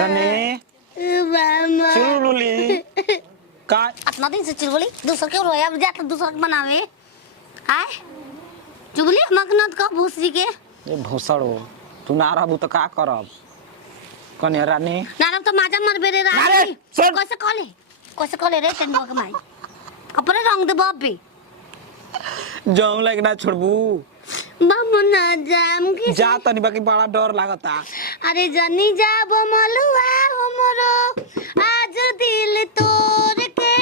रने मामा चुलबुली का अपना दिन से चुलबुली दूसरा के रोया जाता दूसरा के बनावे आए चुलबुली मगनत का भूसी के ये भोसड़ो तू ना रहबू तो का करब कने रानी नारम तो माजा मर बेरे रानी कैसे कॉले रे तेन बग माई कपड़े रंग दे बॉबी जाऊं लाइक ना छोड़बू मामा ना जाम की जा तनी बाकी बड़ा डर लागता अरे जनी जाब मलुआ हमरो आज दिल तोड़ के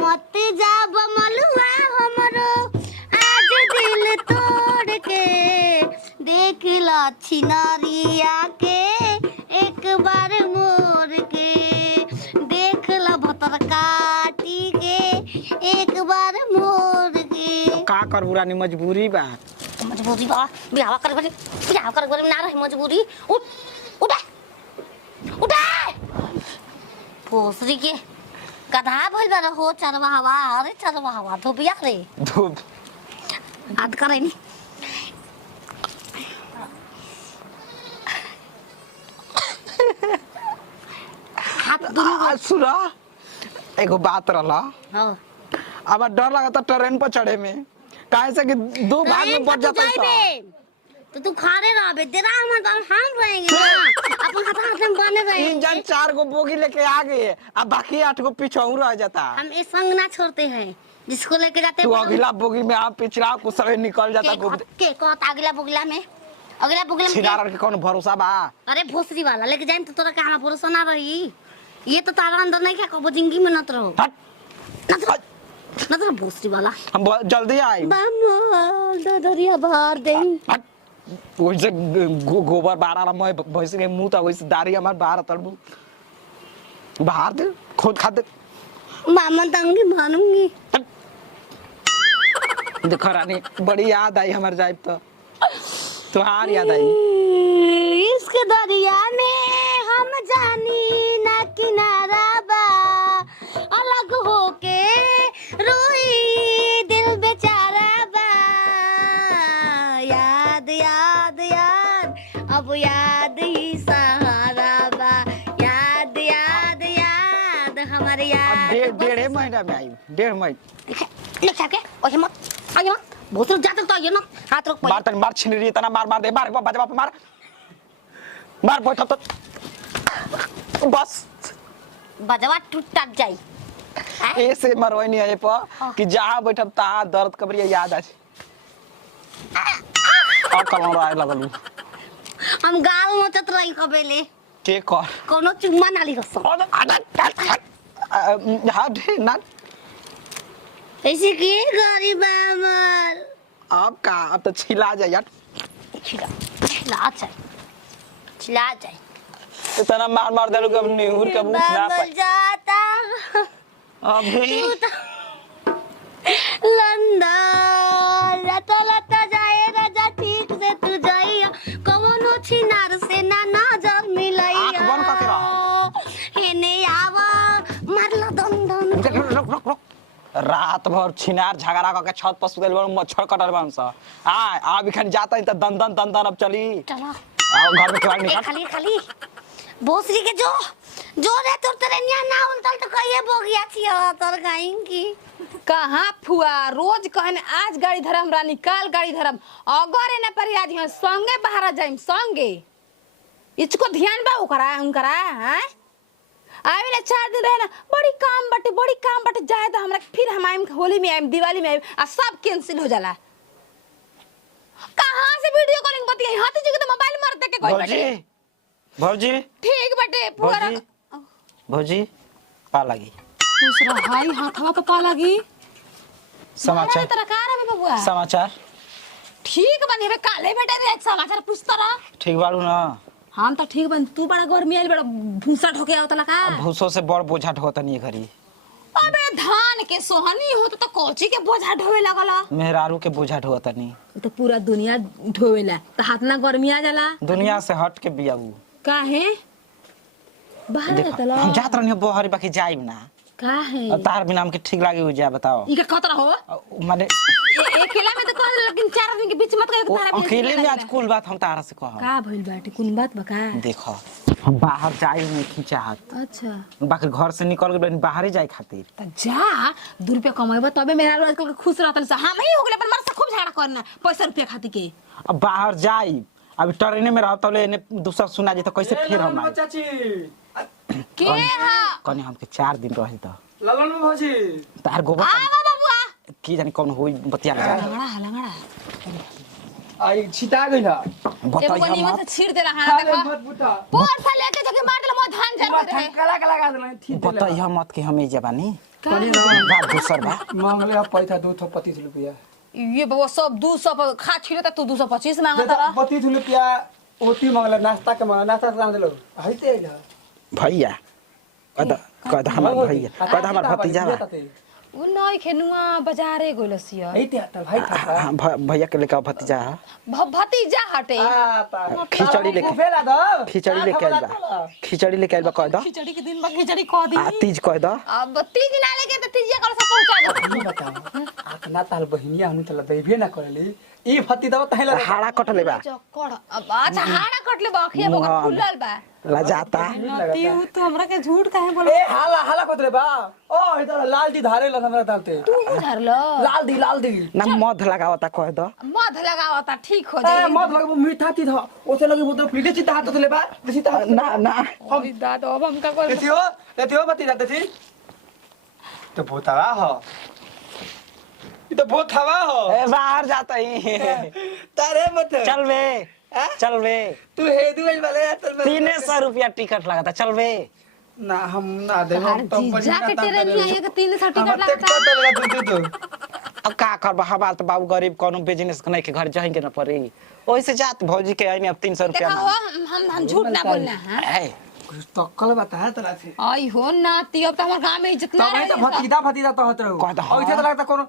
मत जाब मलुआ हमरो आज दिल तोड़ के देख ला छिनारिया के एक बार मोर के देख ला भतर काटी के एक बार मोर के का करबू रानी मजबूरी बा मजबूरी बा बियाह कर ना रही मजबूरी उठ उठ उठ पोसरी के गधा भइल बा हो चरवा हवा अरे चरवा हवा तो बिया रे धूप आद करे नी हाथ दुनु सुना एगो बात रहला हां अब डर लगता ट्रेन पर चढ़े में काहे से कि दो भाग में बढ़ जाता है तो तू खारे रहबे तेरा हम रहेंगे ना अपन हाथ में बने रहेंगे इंजन 4 गो बोगी लेके आ गए अब बाकी 8 गो पीछे रह जाता हम ये संग ना छोड़ते हैं जिसको लेके जाते तू अगला बोगी में आप पिछला कुछ समय निकल जाता के कहत अगला बोगला में अगला बोगला में सिनार के कौन भरोसा बा अरे भोसरी वाला लेके जाए तो तोरा कहां भरोसा ना रही ये तो तारा अंदर नहीं क्या कबो जिंदगी में नत रहो नत भोसरी वाला हम जल्दी आए बामो दरिया बाहर दे वैसे गोबर बारा मैं भैंस के मुंह था वैसे दाढ़ी हमार बाहर तड़बू बाहर दे खुद खा दे मामा तंगी मानूंगी देखो रानी बड़ी याद आई हमार जाए तो तुम्हार याद आई इसके दरिया में हम जानी ना किनारा बा अलग होके रोई दिल बेचारा बा याद याद याद अब याद ही सहारा बा याद याद याद हमारे याद डेढ़ महीना में आई 1.5 महीना लिखा के ओहे मत आगे मत बहुत रुक जाते तो ये ना हाथ रोक मार छिन रही तना मार दे मार बजा मार बैठ तो बस बजवा टूट जाई ऐसे मरवाई नहीं है पर कि जहां बैठब ता दर्द कबरिया याद आ और कलम राय लगलू हम गाल नोचत रही कबेले के कर कोनो चुम्मा नाली रस हां दे ना ऐसे की गरीब अमर अब का अब तो छिला जाए यार छिला जाए इतना मार देलू कब निहुर कब उठ ना पाए जाता अभी लंदन लता जाए राजा ठीक से तू जाइया कौनो छिनार से ना नजर मिलैया आंख बंद करके रह हेने आवा मारला दन रुक रात भर छिनार झगड़ा करके छत पर सुतल बन मच्छर कटल बन सा आ बिखन जाता है त दन अब चली चला आओ घर में केवाड़ निकाल खाली भोसरी के जो रे तोर तरनिया ना उनतल तो कहिए बोगिया छियो तोर गाइन की कहाँ फुआ रोज कहन आज गाड़ी धरम रानी काल गाड़ी धरम अगर ना पर आज हम संगे बाहर जाइम संगे इसको ध्यान बा उनकरा हैं आवे ना 4 दिन रहे ना बड़ी काम बटे जाए तो हमरा फिर हम आइम होली में आइम दिवाली में आइम आ सब कैंसिल हो जाला कहां से वीडियो कॉलिंग बतियाई हाथ जी के तो मोबाइल मार दे के कोई बटे भौजी ठीक बटे फुआ भौजी पा लगी दूसरा हाई हाथवा पे पा लगी समाचार तेरा कार है बबुआ समाचार ठीक बनी बे काले बेटे रे समाचार पूछता रहा ठीक बाड़ू ना हम तो ठीक बन तू बड़ा गर्मी आइल बड़ा भूसा ढोके आवत लका भूसो से बड़ बोझा ढोता नहीं घरी अबे धान के सोहनी होत तो कोची के बोझा ढोवे लगला मेहरारू के बोझा ढोता नहीं तो पूरा दुनिया ढोवेला तो हाथ ना गर्मी आ जाला दुनिया से हट के बियाऊ काहे बाहर देखा तला हम जात रहनी बहरी बाकी जाइब ना का है तार बिना हमके ठीक लागे हो जाए बताओ इका खतरा हो माने अकेला में तो कह लेकिन चार आदमी के बीच मत कह तारा भी अकेले में आज कुल बात हम तारा से कह का भइल बाटे कौन बात बका देखो हम बाहर जाए नहीं खिंचाहत अच्छा बाकी घर से निकल के बाहर ही जाए खातिर त जा 2 रुपया कमाइबा तबे मेरा आजकल खुश रहतन से हम ही हो गेले पर मर से खूब झगड़ा करना पैसा रुपया खातिर के अब बाहर जाई अभी ट्रेन में रहो तले ने दूसरा सुना जे तो कैसे फिर हम आए चाची के हां कने हमके 4 दिन रही त ललन भौजी तार गोबर आ बाबूआ की जानी कौन होई बतिया जा लंगड़ा आई छिटा गइल ह बताई एगो नीमन हम से छीड़ दे रहा खाले देखो मत बुता पोर से लेके जके मार देला मोर धान जल रहे कला कला लगा देला थी बताई हम मत के हमें जबानी कनी ना बात दूसर बा मांगले अब पैसा 225 रुपया ये बाबा सब 200 खा छिड़े त तू 225 मांगत रहा 25 रुपया ओती मांगले नाश्ता के मांगले नाश्ता दाम देलो हईते आइल भैया कद हमार भैया कद हमार भतीजा बा उ नई खेनुआ बाजारे गइलसिया हईते आता भाई खा भैया के लेके भतीजा भतीजा हटे खिचड़ी लेके फेला दो खिचड़ी लेके आइल बा खिचड़ी लेके आइल बा कह द खिचड़ी के दिन बा खिचड़ी कह दी आ तीज कह द अब 3 दिन आले के त तीजिया कल से पहुंचा दे ये बताओ आतना ताल बहिनिया हनु तला दैबे ना करली ई फती दवा तहला हाड़ा कटले बा चक्कर अब अच्छा हाड़ा कटले बा अखिया बगल फुलल बा ला जाता नतीउ तू हमरा के झूठ काहे बोल ए हाला हाला कोतरे बा ओ इधर लाल दी धारे ला हमरा दालते तू बुझरलो लाल दी ना मध लगावता कह द मध लगावता ठीक हो ए जाई मत लगबो मीठा ती ध ओसे लगे बोतल फ्रीडे चिता हाथ ले बा चिता ना ना अभी दाद अब हम का कर देथियो बती जाते थी तो भूतावा हो ये तो भूतावा हो ए बाहर जाता ही तारे मत चल बे चल बे तू हेदू गइल वाले चल 300 रुपया टिकट लगाता चल बे ना हम ना देबो हर जीजा के ट्रेन में एक 300 टिकट लगता लगता अब का करबा हमार तो बाबू गरीब कोनो बिजनेस नहीं के घर जाए के ना पड़ी ओइसे जात भौजी के आइने अब 300 रुपया देखा हो हम झूठ ना बोलना हां है कुछ तो कल बता तला से आई हो ना ती अब तो हमार गांव में इज्जत ना तो मैं तो भतीजा तो होत रहू कह दो, हाँ। ऐसे तो लगता कोनो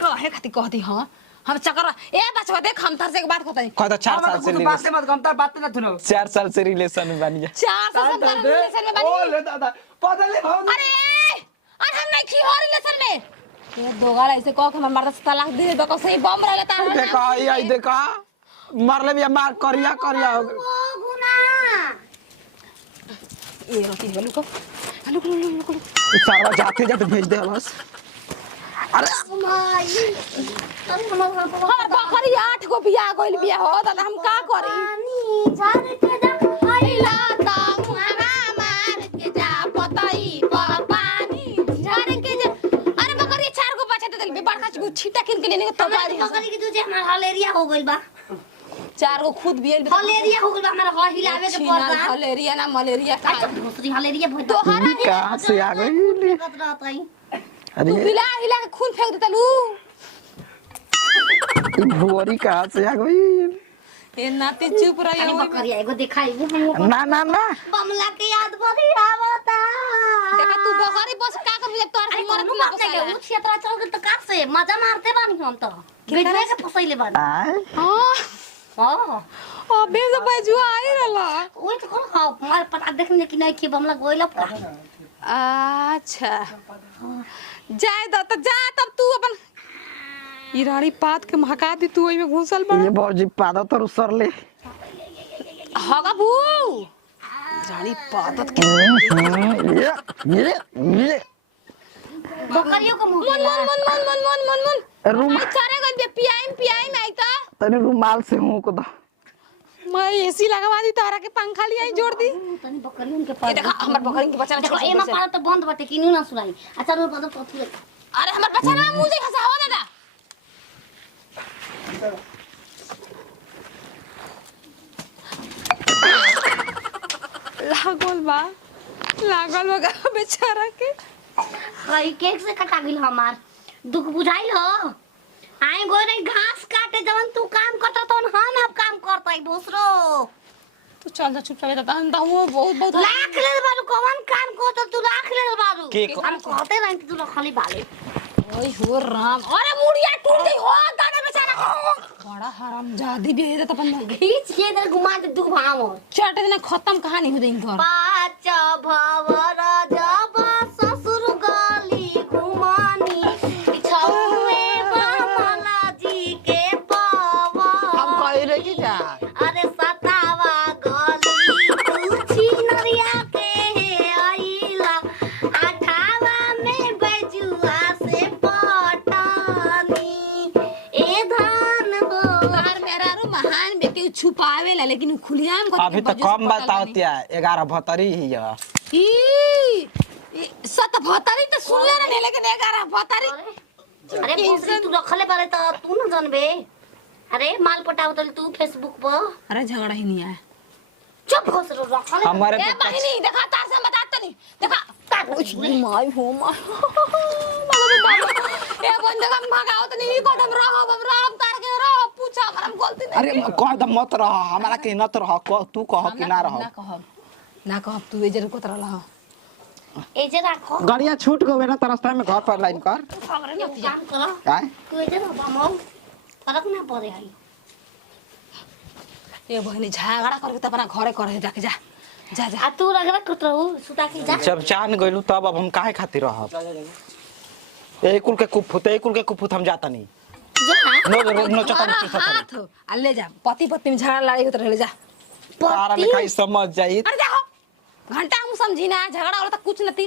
कहे खाती कहती हां हम चक्कर ए बचवा देख हम तार से एक बात कहते कह दो 4 साल से बात से मत गमता बात ना सुनो 4 साल से रिलेशन में बनी जा 4 साल से हम रिलेशन में ओ बनी ले दादा पदले भाव अरे और हम नहीं खी हो रिलेशन में ये दो गाल ऐसे कह के हम मर्द से तलाक दे दो तो सही बम रहला तार देखा आई देखा मरले भी मार करिया करिया हो गए। ओ गुना ये रोटी है लुको लुको लुको सारा जाते जाते भेज दे बस अरे माई अरे हमर हमार बकरी 8 गो बियाह गइल बियाह हो दादा हम का करी पानी जाने के जा आइला ता मुहावा मार के जा पतई पानी झारे के जा अरे बकरी 4 गो बचा दे दिल बड़का चु छीटा किन के लेने तो बारी बकरी के तुझे हमार हलेरिया हो गइल बा 4 गो खुद बियल हलेरिया हो गइल बा हमार ह हिलावे के पड़ रहा मलेरिया ना मलेरिया का अच्छा दूसरी हलेरिया भइल तो हरा कहां से आ गई कत रहतई अरे तू हिला हिला के खून फेंक देता लू ये भुवरी कहां से आ गई ए नाती चुप रही अरे बकरिया एगो दिखाई हम ना ना ना बमला के याद बड़ी आवता देखा तू बकरी बस का कर जब तोर अरे मरत कोनो ना बात नहीं बसाया उ क्षेत्र चल गइल त का से मजा मारते बानी हम त बेजवे के फसैले बानी आय हां हां अबे से बजुआ आई रहला ओइ त कोन हां मार पता देखने कि नहीं कि बमला गोइला का अच्छा जाए दो तो जा तब तू अपन इराड़ी पात के महका दी तू ओइ में घुसल बा ये भौजी पादो तो उसर ले हगा बू जानी पादत के ये बकरियों को मुंह मन रूम चारे गन पियाई आई ता तने रुमाल से हूं को दा मैं एसी लगवा दी तारा के पंखा लिया जोड़ दी तनी बकरियों के ये पास देखा हमर बकरी के बच्चा देखो एमा पार तो बंद बाटे किनु ना सुनाई अच्छा रो पता पथु अरे हमर बच्चा ना मुंह से खसावा दादा लागल बा बेचारा के हई केक से कटा गेल हमार दुख बुझाइल हो आई गो रे घास काटे जवन तू काम करत तो हम अब काम करतई दूसरो तू चल जा चुप चाहे दादा हम बहुत लाख ले बारू कौन काम को तो तू लाख ले बारू के हम कहते रही तू खाली बाले ओए हो राम अरे मुड़िया टूट गई हो दादा बेचारा बड़ा हरामजादी भी है अपन खींच के इधर घुमा दे तू भाव चट दिन खत्म कहानी हो देंगे घर पाँच भवर जब ससुर गल लेकिन खुलियाम को अभी तो कम बताती है 11 ही है। सत भतरी तो सुन ले ना लेकिन 11 भतरी अरे भोसरी तू रखले बारे तो तू न जानबे। अरे माल पटाव तो तू फेसबुक पर। अरे झगड़ा ही नहीं है। चुप भोसरो रखले हमारे ए बहिनी देखा तार से बताता नहीं देखा माय हो माय ए बंदे का भगाओ तो नहीं कदम रहो तार के रहो पूछा हम गलती नहीं। अरे कह द मत रह हमारा के न रह तू कह कि ना रह ना कहब तू एजर को तरह रह ए जे राखो गाड़िया छूट गए ना तरस्ता में घर पर लाइन कर काम करो काय तू ए जे बामो फरक ना पड़े आई। ए बहिनी झगड़ा करके त अपना घरे करे जाके जा जा जा आ तू रगड़ा कतरहु सुता के जा। जब जान गइलू तब अब हम काहे खातिर रहब। ए कुल के कुफुत हम जाता नहीं। नो चता हाथ आ ले जा पति पत्नी में झगड़ा लड़ाई होत रहे जा तारा में खाई समझ जाई। अरे जा घंटा हम समझी ना झगड़ा वाला तो कुछ नहीं